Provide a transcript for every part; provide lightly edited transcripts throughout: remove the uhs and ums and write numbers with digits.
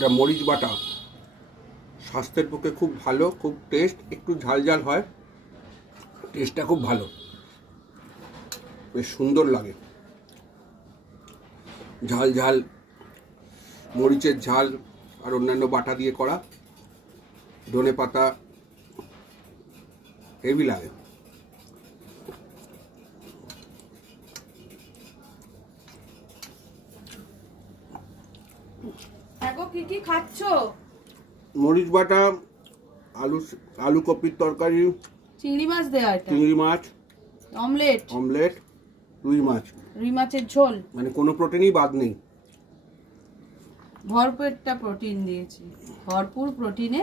এটা মরিচ বাটা, স্বাস্থ্যের পক্ষে খুব ভালো, খুব টেস্ট, একটু ঝাল ঝাল হয়, টেস্টটা খুব ভালো, বেশ সুন্দর লাগে। ঝাল ঝাল মরিচের ঝাল আর অন্যান্য বাটা দিয়ে করা, ধনে পাতা, হেভি লাগে। দেখো কি কি খাচ্ছো? মরিচ বাটা, আলু কপির তরকারি, চিংড়ি মাছ দেওয়া, এটা চিংড়ি মাছ, অমলেট, রুই মাছ, রুই মাছের ঝোল, মানে কোনো প্রোটিনই বাদ নেই। ভরপেটটা প্রোটিন দিয়েছি, ভরপুর প্রোটিনে,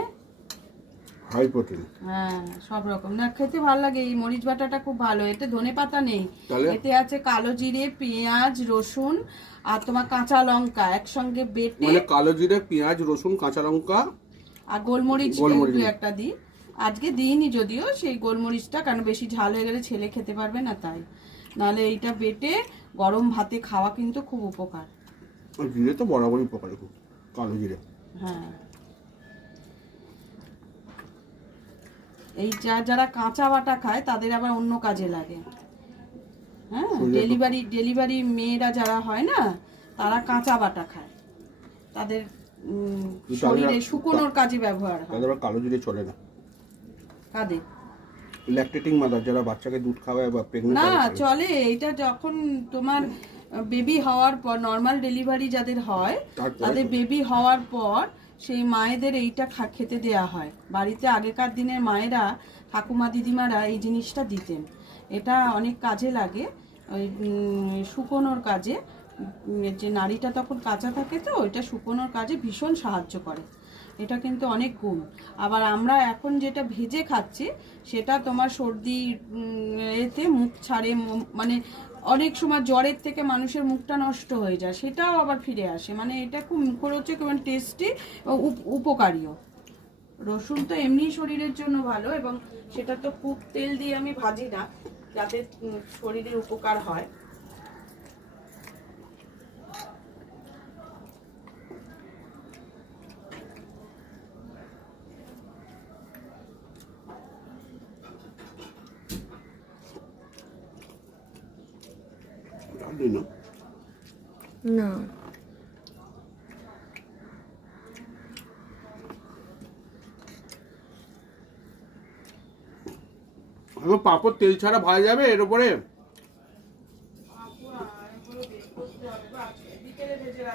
হাই প্রোটিন। হ্যাঁ সব রকম না, খেতে ভালো লাগে। এই মরিচ বাটাটা খুব ভালো। এতে ধনে পাতা নেই, এতে আছে কালো জিরে, পেঁয়াজ, রসুন আর তোমার কাঁচা লঙ্কা একসঙ্গে বেটে, মানে কালো জিরে, পেঁয়াজ, রসুন, কাঁচা লঙ্কা আর গোলমরিচ দু একটা দিই। আজকে দিইনি যদিও সেই গোলমরিচটা, কারণ বেশি ঝাল হয়ে গেলে ছেলে খেতে পারবে না, তাই। নাহলে এইটা বেটে গরম ভাতে খাওয়া কিন্তু খুব উপকার। জিরে তো বরাবরই উপকারী, খুব কালো জিরে। হ্যাঁ, এই যারা কাঁচা বাটা খায় তাদের আবার অন্য কাজে লাগে। হ্যাঁ, ডেলিভারি মেয়েরা যারা হয় না, তারা কাঁচা বাটা খায়, তাদের শরীরে শুকোনোর কাজে ব্যবহার হয়। তাদের কালো জিরে চলে না। কাদের? ল্যাকটেটিং মাদার, যারা বাচ্চাকে দুধ খাওয়ায় বা প্রেগন্যান্ট, না চলে। এটা যখন তোমার বেবি হওয়ার পর, নর্মাল ডেলিভারি যাদের হয় তাদের বেবি হওয়ার পর সেই মায়েদের এইটা খেতে দেয়া হয়। বাড়িতে আগেকার দিনের মায়েরা, ঠাকুমা দিদিমারা এই জিনিসটা দিতেন। এটা অনেক কাজে লাগে, ওই শুকোনোর কাজে। যে নাড়িটা তখন কাঁচা থাকে, তো এটা শুকোনোর কাজে ভীষণ সাহায্য করে। এটা কিন্তু অনেক গুণ। আবার আমরা এখন যেটা ভেজে খাচ্ছি, সেটা তোমার সর্দি এতে মুখ ছাড়ে, মানে অনেক সময় জ্বরের থেকে মানুষের মুখটা নষ্ট হয়ে যায়, সেটাও আবার ফিরে আসে। মানে এটা খুব মুখরোচক এবং টেস্টি, উপকারীও। রসুন তো এমনি শরীরের জন্য ভালো, এবং সেটা তো খুব তেল দিয়ে আমি ভাজি না, যাতে শরীরের উপকার হয়। না, পাঁপড় তেল ছাড়া ভাজা যাবে এর উপরে।